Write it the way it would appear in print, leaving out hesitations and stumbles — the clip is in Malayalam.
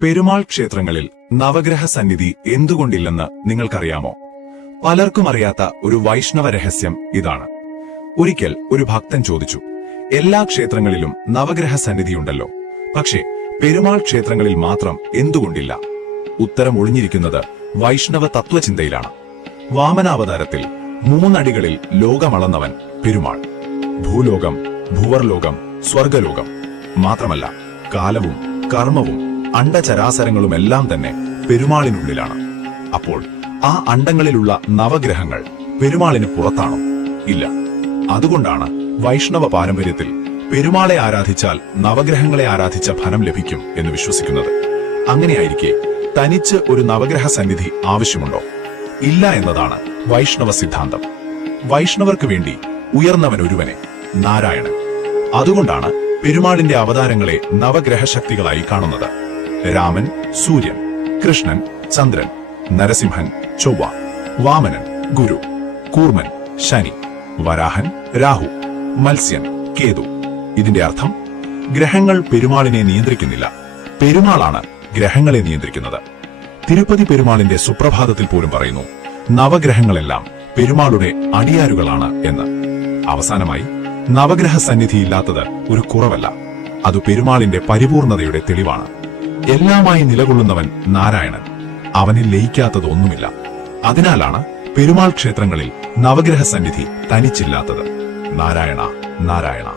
പെരുമാൾ ക്ഷേത്രങ്ങളിൽ നവഗ്രഹ സന്നിധി എന്തുകൊണ്ടില്ലെന്ന് നിങ്ങൾക്കറിയാമോ? പലർക്കും അറിയാത്ത ഒരു വൈഷ്ണവ രഹസ്യം ഇതാണ്. ഒരിക്കൽ ഒരു ഭക്തൻ ചോദിച്ചു, എല്ലാ ക്ഷേത്രങ്ങളിലും നവഗ്രഹ സന്നിധിയുണ്ടല്ലോ, പക്ഷേ പെരുമാൾ ക്ഷേത്രങ്ങളിൽ മാത്രം എന്തുകൊണ്ടില്ല? ഉത്തരം ഒളിഞ്ഞിരിക്കുന്നത് വൈഷ്ണവ തത്വചിന്തയിലാണ്. വാമനാവതാരത്തിൽ 3 അടികളിൽ ലോകമളന്നവൻ പെരുമാൾ. ഭൂലോകം, ഭുവർലോകം, സ്വർഗലോകം. മാത്രമല്ല, കാലവും കർമ്മവും അണ്ടചരാചരങ്ങളുമെല്ലാം തന്നെ പെരുമാളിനുള്ളിലാണ്. അപ്പോൾ ആ അണ്ടങ്ങളിലുള്ള നവഗ്രഹങ്ങൾ പെരുമാളിന് പുറത്താണോ? ഇല്ല. അതുകൊണ്ടാണ് വൈഷ്ണവ പാരമ്പര്യത്തിൽ പെരുമാളെ ആരാധിച്ചാൽ നവഗ്രഹങ്ങളെ ആരാധിച്ച ഫലം ലഭിക്കും എന്ന് വിശ്വസിക്കുന്നത്. അങ്ങനെയായിരിക്കെ തനിച്ച് ഒരു നവഗ്രഹ സന്നിധി ആവശ്യമുണ്ടോ? ഇല്ല എന്നതാണ് വൈഷ്ണവ സിദ്ധാന്തം. വൈഷ്ണവർക്ക് വേണ്ടി ഉയർന്നവൻ ഒരുവനെ, നാരായണൻ. അതുകൊണ്ടാണ് പെരുമാളിന്റെ അവതാരങ്ങളെ നവഗ്രഹ ശക്തികളായി കാണുന്നത്. രാമൻ സൂര്യൻ, കൃഷ്ണൻ ചന്ദ്രൻ, നരസിംഹൻ ചൊവ്വ, വാമനൻ ഗുരു, കൂർമൻ ശനി, വരാഹൻ രാഹു, മത്സ്യൻ കേതു. ഇതിന്റെ അർത്ഥം, ഗ്രഹങ്ങൾ പെരുമാളിനെ നിയന്ത്രിക്കുന്നില്ല, പെരുമാളാണ് ഗ്രഹങ്ങളെ നിയന്ത്രിക്കുന്നത്. തിരുപ്പതി പെരുമാളിന്റെ സുപ്രഭാതത്തിൽ പോലും പറയുന്നു, നവഗ്രഹങ്ങളെല്ലാം പെരുമാളുടെ അടിയാരുകളാണ് എന്ന്. അവസാനമായി, നവഗ്രഹ സന്നിധിയില്ലാത്തത് ഒരു കുറവല്ല, അത് പെരുമാളിന്റെ പരിപൂർണതയുടെ തെളിവാണ്. എല്ലാമായി നിലകൊള്ളുന്നവൻ നാരായണൻ. അവനിൽ ലയിക്കാത്തതൊന്നുമില്ല. അതിനാലാണ് പെരുമാൾ ക്ഷേത്രങ്ങളിൽ നവഗ്രഹ സന്നിധി തനിച്ചില്ലാത്തത്. നാരായണ നാരായണ.